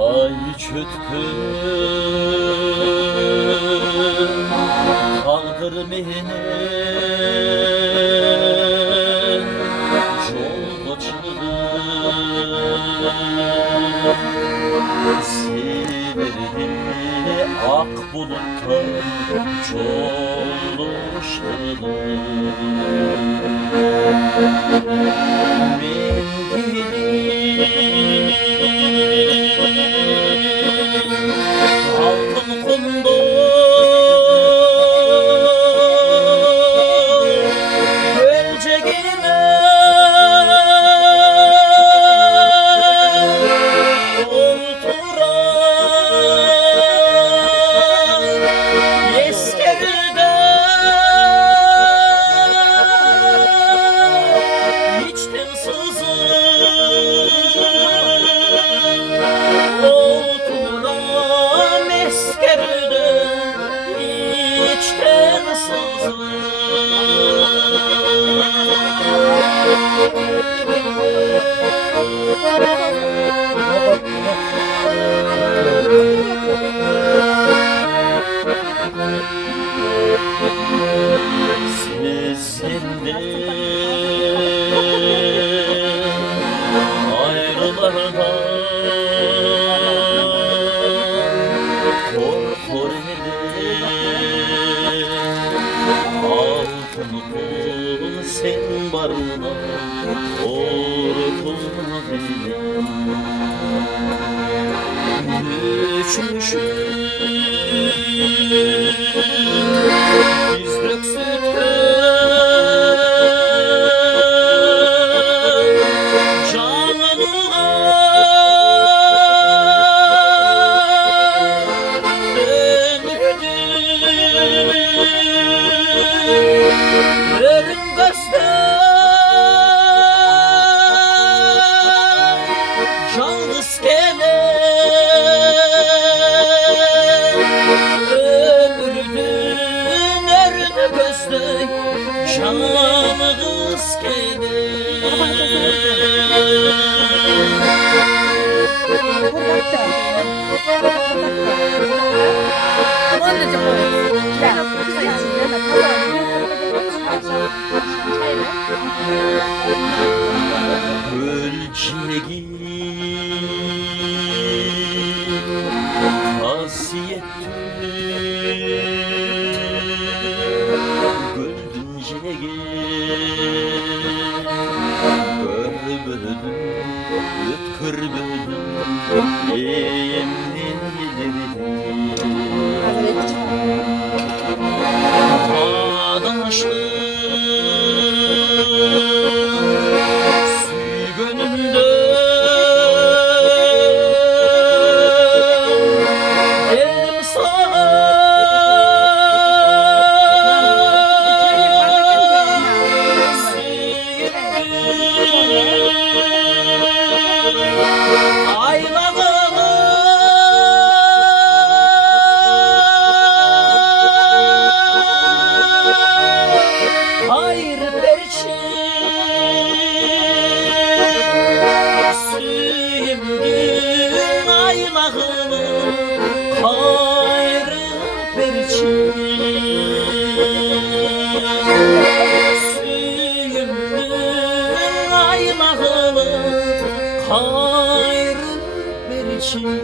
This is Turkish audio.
Ay çötkün kaldır mehine yol açılır Sivirdi ak bulutlar altın kundu gölcegine oturan eskeride içten sızır oturan eskeride içten sızır sesinde ayrılardan korkor eder altın kul sen barına korkma beni düşmüşüm biz döksütten canlığa ömrüm göster yalnız gelen ömrünün erine gözley yalnız Gölcegi hasiyetli Gölcegi Görböldüm, ötkür böldüm suy gönlümde geldim sana hayır perçin süyümdün aylağını hayır perçin süyümdün aylağını hayır perçin